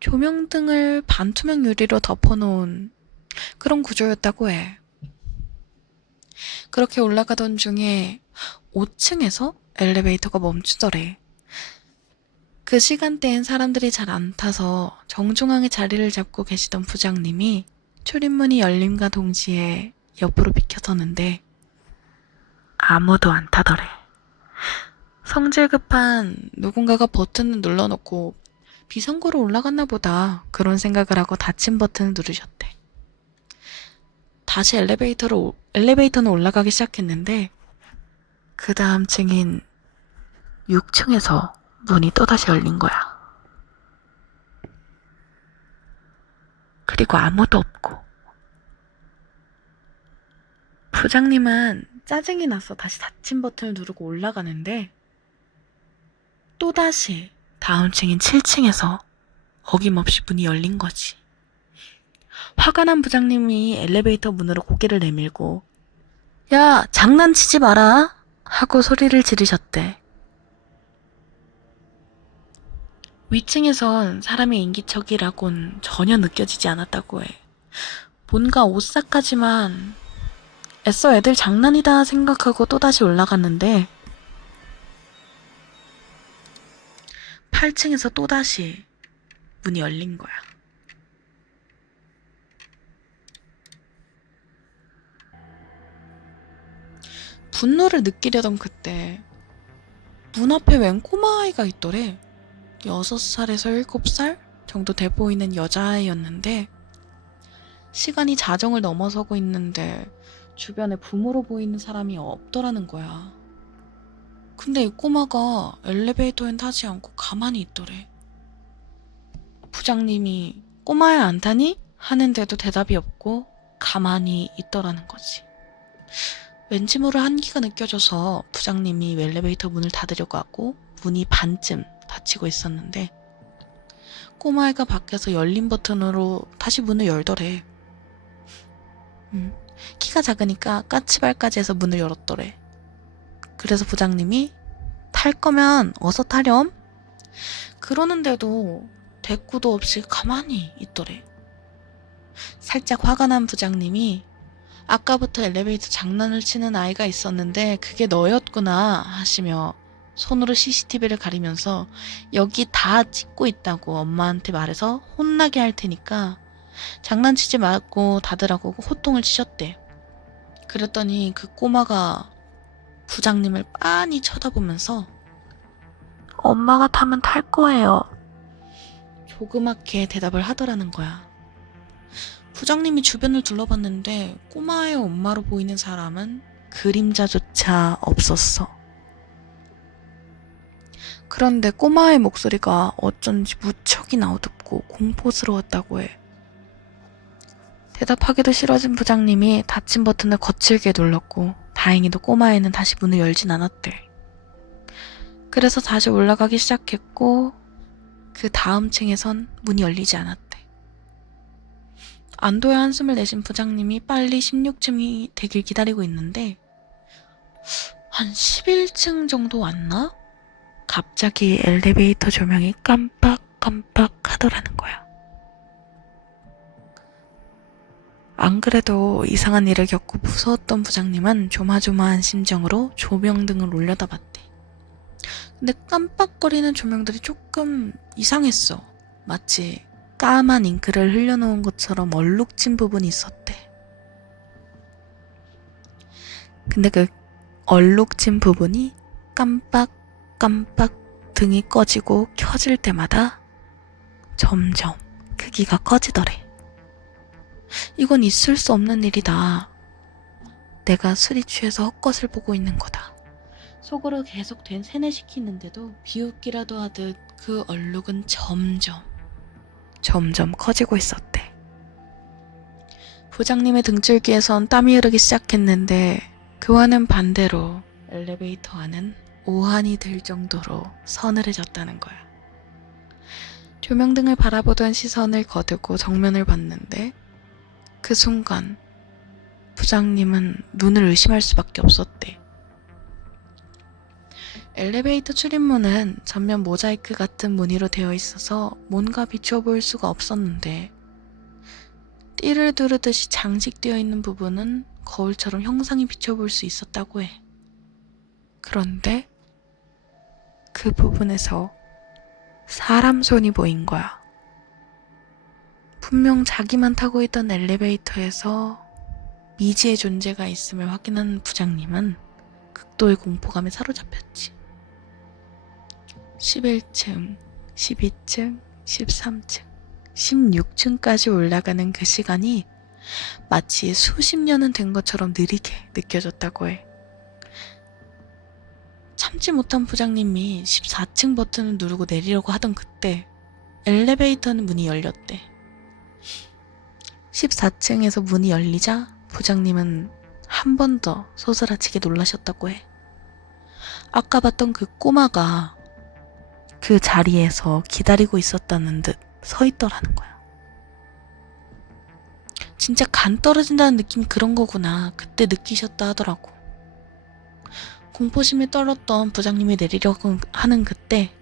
조명등을 반투명 유리로 덮어놓은 그런 구조였다고 해. 그렇게 올라가던 중에 5층에서 엘리베이터가 멈추더래. 그 시간대엔 사람들이 잘 안 타서 정중앙에 자리를 잡고 계시던 부장님이 출입문이 열림과 동시에 옆으로 비켜서는데 아무도 안 타더래. 성질 급한 누군가가 버튼을 눌러놓고 비상구로 올라갔나 보다 그런 생각을 하고 닫힌 버튼을 누르셨대. 다시 엘리베이터는 올라가기 시작했는데 그 다음 층인 6층에서 문이 또다시 열린 거야. 그리고 아무도 없고. 부장님은 짜증이 나서 다시 닫힌 버튼을 누르고 올라가는데 또다시 다음 층인 7층에서 어김없이 문이 열린 거지. 화가 난 부장님이 엘리베이터 문으로 고개를 내밀고 야, 장난치지 마라 하고 소리를 지르셨대. 위층에선 사람의 인기척이라곤 전혀 느껴지지 않았다고 해. 뭔가 오싹하지만 애써 애들 장난이다 생각하고 또다시 올라갔는데 8층에서 또다시 문이 열린 거야. 분노를 느끼려던 그때 문 앞에 웬 꼬마아이가 있더래. 6살에서 7살 정도 돼 보이는 여자아이였는데 시간이 자정을 넘어서고 있는데 주변에 부모로 보이는 사람이 없더라는 거야. 근데 이 꼬마가 엘리베이터엔 타지 않고 가만히 있더래. 부장님이 꼬마야 안 타니? 하는데도 대답이 없고 가만히 있더라는 거지. 왠지 모를 한기가 느껴져서 부장님이 엘리베이터 문을 닫으려고 하고 문이 반쯤 닫히고 있었는데 꼬마애가 밖에서 열린 버튼으로 다시 문을 열더래. 키가 작으니까 까치발까지 해서 문을 열었더래. 그래서 부장님이 탈 거면 어서 타렴? 그러는데도 대꾸도 없이 가만히 있더래. 살짝 화가 난 부장님이 아까부터 엘리베이터 장난을 치는 아이가 있었는데 그게 너였구나 하시며 손으로 CCTV를 가리면서 여기 다 찍고 있다고 엄마한테 말해서 혼나게 할 테니까 장난치지 말고 닫으라고 호통을 치셨대. 그랬더니 그 꼬마가 부장님을 빤히 쳐다보면서 엄마가 타면 탈 거예요. 조그맣게 대답을 하더라는 거야. 부장님이 주변을 둘러봤는데 꼬마의 엄마로 보이는 사람은 그림자조차 없었어. 그런데 꼬마의 목소리가 어쩐지 무척이나 어둡고 공포스러웠다고 해. 대답하기도 싫어진 부장님이 닫힌 버튼을 거칠게 눌렀고 다행히도 꼬마애는 다시 문을 열진 않았대. 그래서 다시 올라가기 시작했고 그 다음 층에선 문이 열리지 않았대. 안도의 한숨을 내신 부장님이 빨리 16층이 되길 기다리고 있는데 한 11층 정도 왔나? 갑자기 엘리베이터 조명이 깜빡깜빡 하더라는 거야. 안 그래도 이상한 일을 겪고 무서웠던 부장님은 조마조마한 심정으로 조명등을 올려다봤대. 근데 깜빡거리는 조명들이 조금 이상했어. 마치 까만 잉크를 흘려놓은 것처럼 얼룩진 부분이 있었대. 근데 그 얼룩진 부분이 깜빡깜빡 등이 꺼지고 켜질 때마다 점점 크기가 커지더래. 이건 있을 수 없는 일이다. 내가 술이 취해서 헛것을 보고 있는 거다. 속으로 계속 세뇌시키는데도 비웃기라도 하듯 그 얼룩은 점점 커지고 있었대. 부장님의 등줄기에선 땀이 흐르기 시작했는데 그와는 반대로 엘리베이터 안은 오한이 들 정도로 서늘해졌다는 거야. 조명등을 바라보던 시선을 거두고 정면을 봤는데 그 순간 부장님은 눈을 의심할 수밖에 없었대. 엘리베이터 출입문은 전면 모자이크 같은 무늬로 되어 있어서 뭔가 비춰 보일 수가 없었는데 띠를 두르듯이 장식되어 있는 부분은 거울처럼 형상이 비춰 볼 수 있었다고 해. 그런데 그 부분에서 사람 손이 보인 거야. 분명 자기만 타고 있던 엘리베이터에서 미지의 존재가 있음을 확인한 부장님은 극도의 공포감에 사로잡혔지. 11층, 12층, 13층, 16층까지 올라가는 그 시간이 마치 수십 년은 된 것처럼 느리게 느껴졌다고 해. 참지 못한 부장님이 14층 버튼을 누르고 내리려고 하던 그때 엘리베이터는 문이 열렸대. 14층에서 문이 열리자 부장님은 한 번 더 소스라치게 놀라셨다고 해. 아까 봤던 그 꼬마가 그 자리에서 기다리고 있었다는 듯 서 있더라는 거야. 진짜 간 떨어진다는 느낌이 그런 거구나. 그때 느끼셨다 하더라고. 공포심에 떨었던 부장님이 내리려고 하는 그때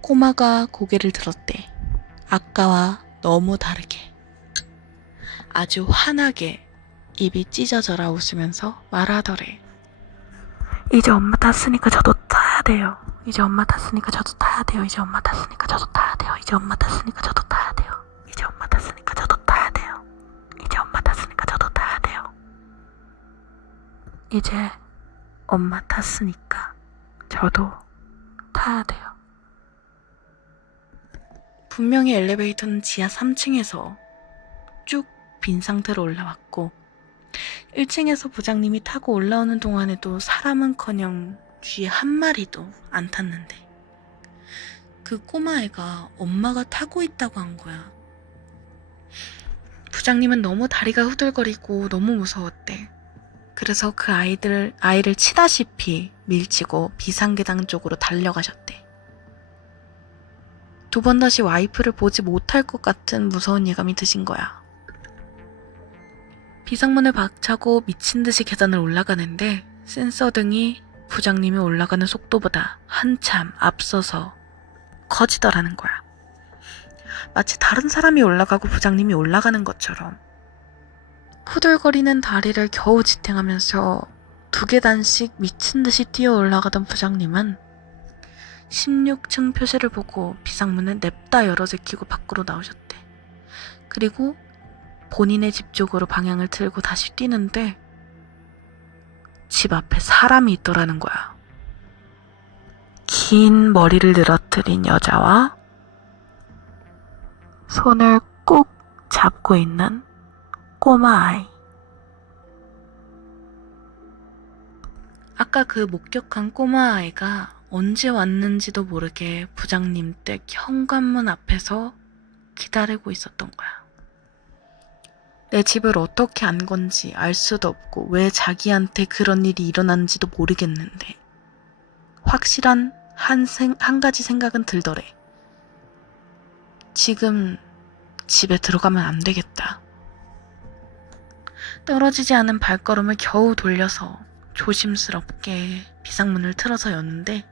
꼬마가 고개를 들었대. 아까와 너무 다르게. 아주 환하게 입이 찢어져라 웃으면서 말하더래. 이제 엄마 탔으니까 저도 타야 돼요. 이제 엄마 탔으니까 저도 타야 돼요. 이제 엄마 탔으니까 저도 타야 돼요. 이제 엄마 탔으니까 저도 타야 돼요. 이제 엄마 탔으니까 저도 타야 돼요. 이제 엄마 탔으니까 저도 타야 돼요. 이제 엄마 탔으니까 저도 타야 돼요. 분명히 엘리베이터는 지하 3층에서 쭉 빈 상태로 올라왔고 1층에서 부장님이 타고 올라오는 동안에도 사람은커녕 쥐 한 마리도 안 탔는데 그 꼬마애가 엄마가 타고 있다고 한 거야. 부장님은 너무 다리가 후들거리고 너무 무서웠대. 그래서 그 아이를 치다시피 밀치고 비상계단 쪽으로 달려가셨대. 두 번 다시 와이프를 보지 못할 것 같은 무서운 예감이 드신 거야. 비상문을 박차고 미친 듯이 계단을 올라가는데 센서등이 부장님이 올라가는 속도보다 한참 앞서서 커지더라는 거야. 마치 다른 사람이 올라가고 부장님이 올라가는 것처럼. 후들거리는 다리를 겨우 지탱하면서 2계단씩 미친 듯이 뛰어 올라가던 부장님은 16층 표시를 보고 비상문을 냅다 열어 제끼고 밖으로 나오셨대. 그리고 본인의 집 쪽으로 방향을 틀고 다시 뛰는데 집 앞에 사람이 있더라는 거야. 긴 머리를 늘어뜨린 여자와 손을 꼭 잡고 있는 꼬마 아이. 아까 그 목격한 꼬마 아이가 언제 왔는지도 모르게 부장님 댁 현관문 앞에서 기다리고 있었던 거야. 내 집을 어떻게 안 건지 알 수도 없고 왜 자기한테 그런 일이 일어났는지도 모르겠는데 확실한 한 가지 생각은 들더래. 지금 집에 들어가면 안 되겠다. 떨어지지 않은 발걸음을 겨우 돌려서 조심스럽게 비상문을 틀어서 였는데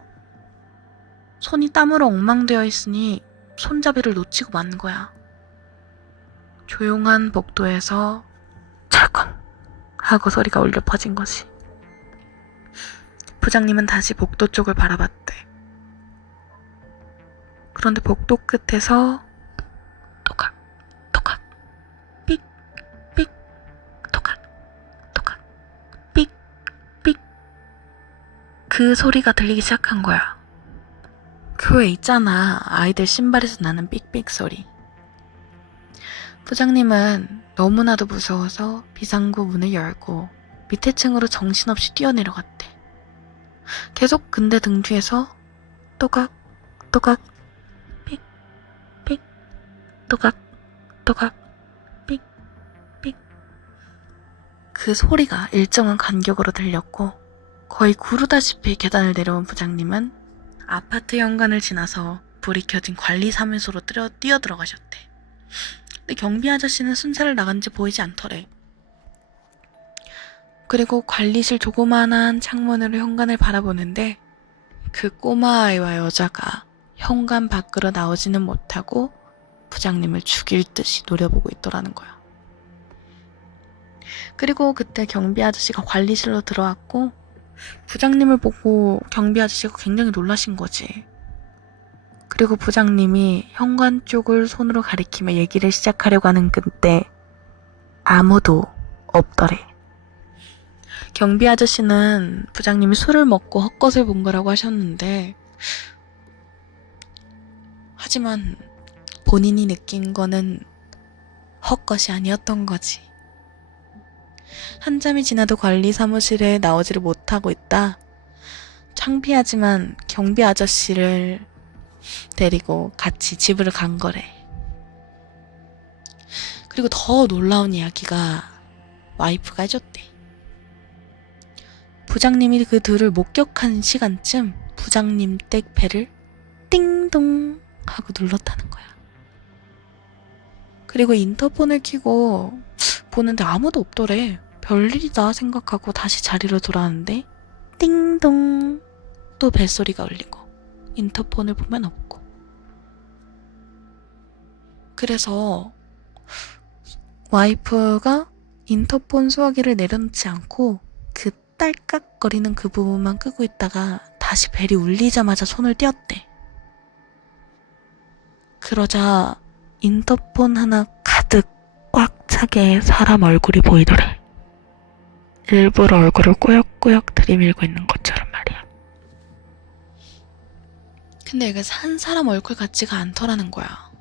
손이 땀으로 엉망되어 있으니 손잡이를 놓치고 만 거야. 조용한 복도에서 철컹 하고 소리가 울려 퍼진 거지. 부장님은 다시 복도 쪽을 바라봤대. 그런데 복도 끝에서 또각 또각 삑 삑 또각 또각 삑 삑 그 소리가 들리기 시작한 거야. 교회 있잖아. 아이들 신발에서 나는 삑삑 소리. 부장님은 너무나도 무서워서 비상구 문을 열고 밑에 층으로 정신없이 뛰어내려갔대. 계속 근데 등 뒤에서 또각 또각 삑 삑 또각 또각 삑 삑 그 소리가 일정한 간격으로 들렸고 거의 구르다시피 계단을 내려온 부장님은 아파트 현관을 지나서 불이 켜진 관리사무소로 뛰어들어가셨대. 근데 경비 아저씨는 순찰을 나간지 보이지 않더래. 그리고 관리실 조그만한 창문으로 현관을 바라보는데 그 꼬마 아이와 여자가 현관 밖으로 나오지는 못하고 부장님을 죽일 듯이 노려보고 있더라는 거야. 그리고 그때 경비 아저씨가 관리실로 들어왔고 부장님을 보고 경비 아저씨가 굉장히 놀라신 거지. 그리고 부장님이 현관 쪽을 손으로 가리키며 얘기를 시작하려고 하는 그때 아무도 없더래. 경비 아저씨는 부장님이 술을 먹고 헛것을 본 거라고 하셨는데 하지만 본인이 느낀 거는 헛것이 아니었던 거지. 한참이 지나도 관리 사무실에 나오지를 못하고 있다. 창피하지만 경비 아저씨를 데리고 같이 집으로 간 거래. 그리고 더 놀라운 이야기가 와이프가 해줬대. 부장님이 그 둘을 목격한 시간쯤 부장님 댁 배를 띵동 하고 눌렀다는 거야. 그리고 인터폰을 켜고 보는데 아무도 없더래. 별일이다 생각하고 다시 자리로 돌아왔는데 띵동 또 벨소리가 울리고 인터폰을 보면 없고. 그래서 와이프가 인터폰 수화기를 내려놓지 않고 그 딸깍거리는 그 부분만 끄고 있다가 다시 벨이 울리자마자 손을 떼었대. 그러자 인터폰 하나 가득 꽉 차게 사람 얼굴이 보이더래. 일부러 얼굴을 꾸역꾸역 들이밀고 있는 것처럼 말이야. 근데 이게 한 사람 얼굴 같지가 않더라는 거야.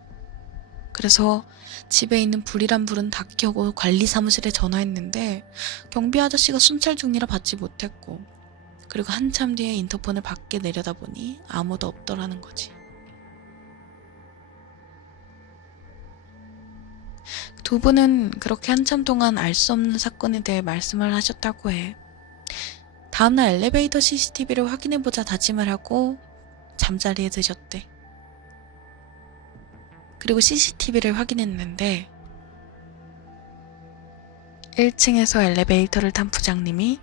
그래서 집에 있는 불이란 불은 다 켜고 관리 사무실에 전화했는데 경비 아저씨가 순찰 중이라 받지 못했고, 그리고 한참 뒤에 인터폰을 밖에 내려다보니 아무도 없더라는 거지. 두 분은 그렇게 한참 동안 알 수 없는 사건에 대해 말씀을 하셨다고 해. 다음날 엘리베이터 CCTV를 확인해보자 다짐을 하고 잠자리에 드셨대. 그리고 CCTV를 확인했는데 1층에서 엘리베이터를 탄 부장님이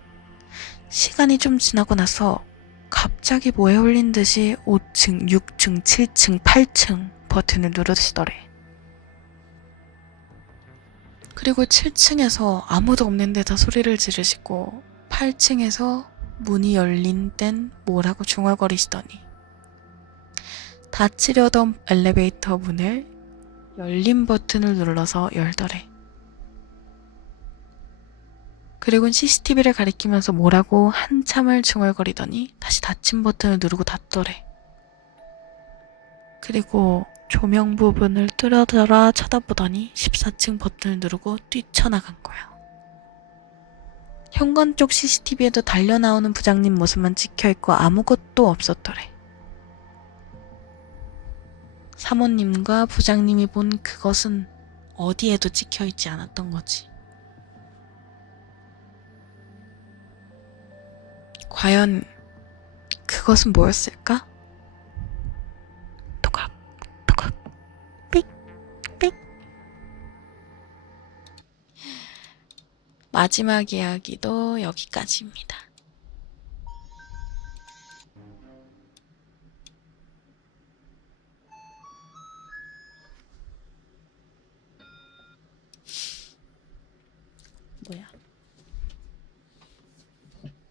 시간이 좀 지나고 나서 갑자기 뭐에 홀린 듯이 5층, 6층, 7층, 8층 버튼을 누르시더래. 그리고 7층에서 아무도 없는 데다 소리를 지르시고 8층에서 문이 열린 땐 뭐라고 중얼거리시더니 닫히려던 엘리베이터 문을 열린 버튼을 눌러서 열더래. 그리고는 CCTV를 가리키면서 뭐라고 한참을 중얼거리더니 다시 닫힌 버튼을 누르고 닫더래. 그리고 조명 부분을 뚫어져라 쳐다보더니 14층 버튼을 누르고 뛰쳐나간 거야. 현관 쪽 CCTV에도 달려나오는 부장님 모습만 찍혀있고 아무것도 없었더래. 사모님과 부장님이 본 그것은 어디에도 찍혀있지 않았던 거지. 과연 그것은 뭐였을까? 토각, 토각, 삑, 삑. 마지막 이야기도 여기까지입니다. 뭐야?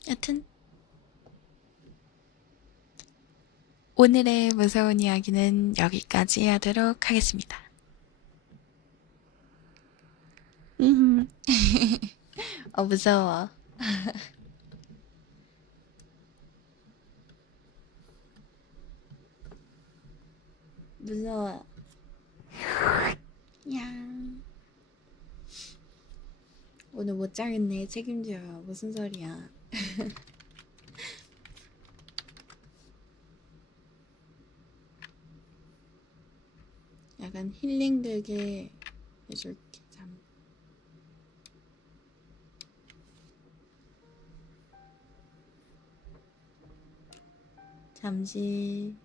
여튼 오늘의 무서운 이야기는 여기까지 하도록 하겠습니다. 무서워. 무서워. 야. 오늘 못 자겠네. 책임져요. 무슨 소리야. 약간 힐링 되게 해줄게. 잠시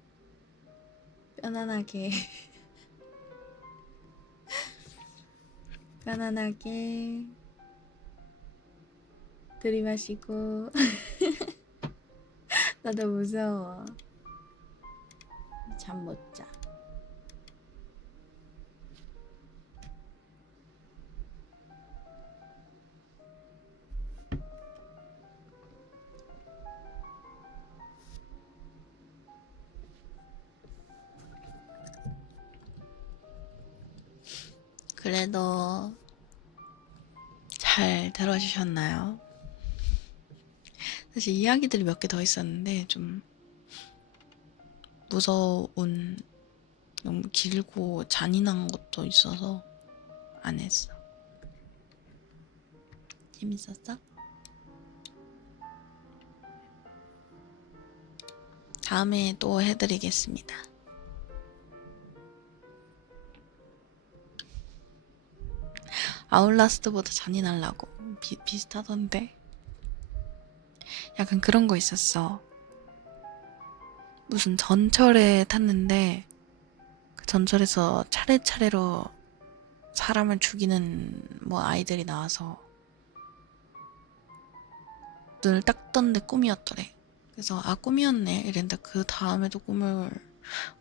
편안하게 편안하게 들이마시고 나도 무서워. 잠 못 자. 그래도 잘 들어주셨나요? 사실 이야기들이 몇 개 더 있었는데 좀 무서운, 너무 길고 잔인한 것도 있어서 안 했어. 재밌었어? 다음에 또 해드리겠습니다. 아울라스트보다 잔인하려고 비슷하던데. 약간 그런 거 있었어. 무슨 전철에 탔는데 그 전철에서 차례차례로 사람을 죽이는 뭐 아이들이 나와서 눈을 딱 떴는데 꿈이었더래. 그래서 아 꿈이었네 이랬는데 그 다음에도 꿈을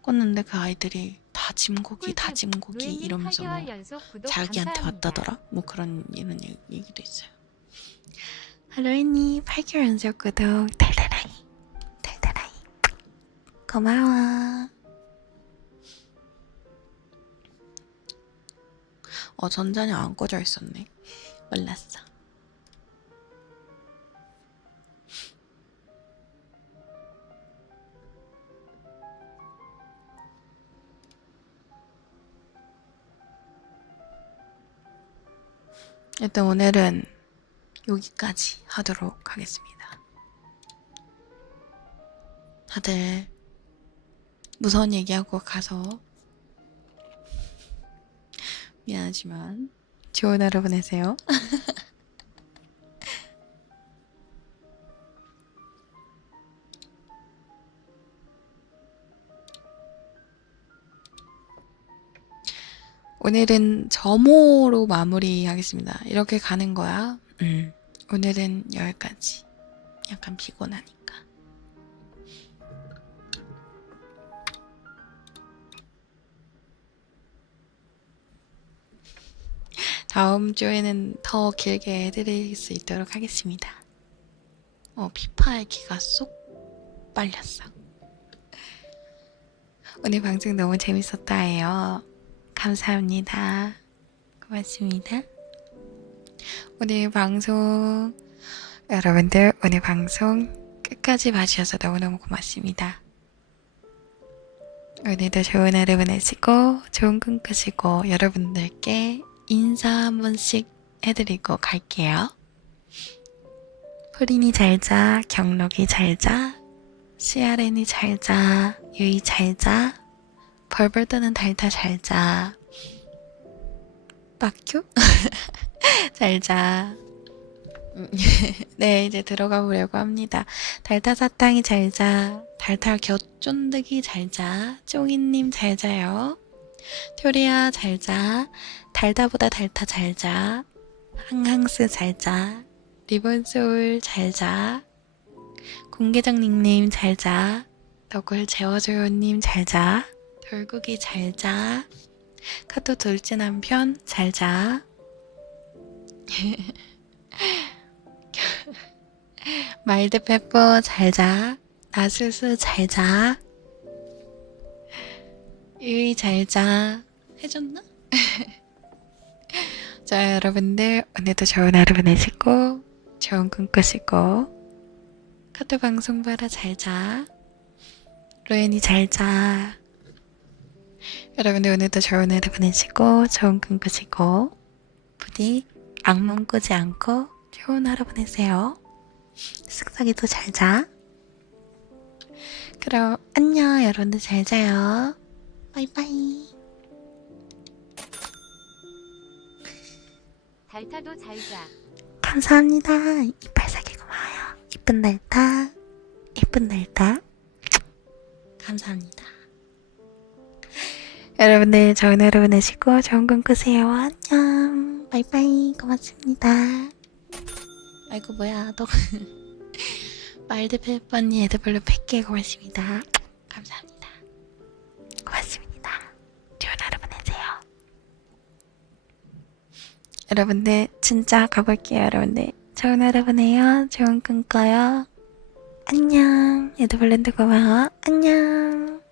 꿨는데 그 아이들이 다 짐고기 다 짐고기 이러면서 뭐 자기한테 왔다더라? 뭐 그런 이런 얘기도 있어요. 하루이님 8개월 연속 구독 달달아이 달달아이 고마워. 전자녀 안 꺼져 있었네. 몰랐어. 일단 오늘은 여기까지 하도록 하겠습니다. 다들 무서운 얘기하고 가서 미안하지만 좋은 하루 보내세요. 오늘은 점호로 마무리하겠습니다. 이렇게 가는 거야. 오늘은 여기까지. 약간 피곤하니까. 다음 주에는 더 길게 해드릴 수 있도록 하겠습니다. 피파의 기가 쏙 빨렸어. 오늘 방송 너무 재밌었다 해요. 감사합니다. 고맙습니다. 여러분들 오늘 방송 끝까지 봐주셔서 너무너무 고맙습니다. 오늘도 좋은 하루 보내시고 좋은 꿈 꾸시고 여러분들께 인사 한 번씩 해드리고 갈게요. 프린이 잘자, 경록이 잘자, CRN이 잘자, 유이 잘자, 벌벌 떠는 달타 잘자, 빡큐? 잘자. 네, 이제 들어가 보려고 합니다. 달타 사탕이 잘자, 달타 곁쫀득이 잘자, 쫑이님 잘자요. 토리아 잘자, 달다보다 달타 잘자, 항항스 잘자, 리본소울 잘자, 공계장님님 잘자, 너굴 재워줘요님 잘자, 돌고기 잘자, 카토 둘째 남편 잘자, 마일드페퍼 잘자, 나수수 잘자, 유이 잘자. 해줬나? 자, 여러분들 오늘도 좋은 하루 보내시고 좋은 꿈 꾸시고 카톡 방송 봐라 잘자. 로엔이 잘자. 여러분들 오늘도 좋은 하루 보내시고 좋은 꿈 꾸시고 부디 악몽 꾸지 않고 좋은 하루 보내세요. 쓱싹이도 잘자. 그럼 안녕. 여러분들 잘자요. 바이바이. 달타도 잘자. 감사합니다. 이빨 사기 고마워요. 이쁜 달타. 이쁜 달타. 감사합니다. 여러분들 좋은 하루 보내시고 좋은 꿈 꾸세요. 안녕. 바이바이. 고맙습니다. 아이고 뭐야 너 말드페퍼니 에드블루 100개 고맙습니다. 감사합니다. 고맙습니다. 좋은 하루 보내세요. 여러분들 진짜 가볼게요. 여러분들 좋은 하루 보내요. 좋은 꿈 꿔요. 안녕. 에드블랜드 고마워. 안녕.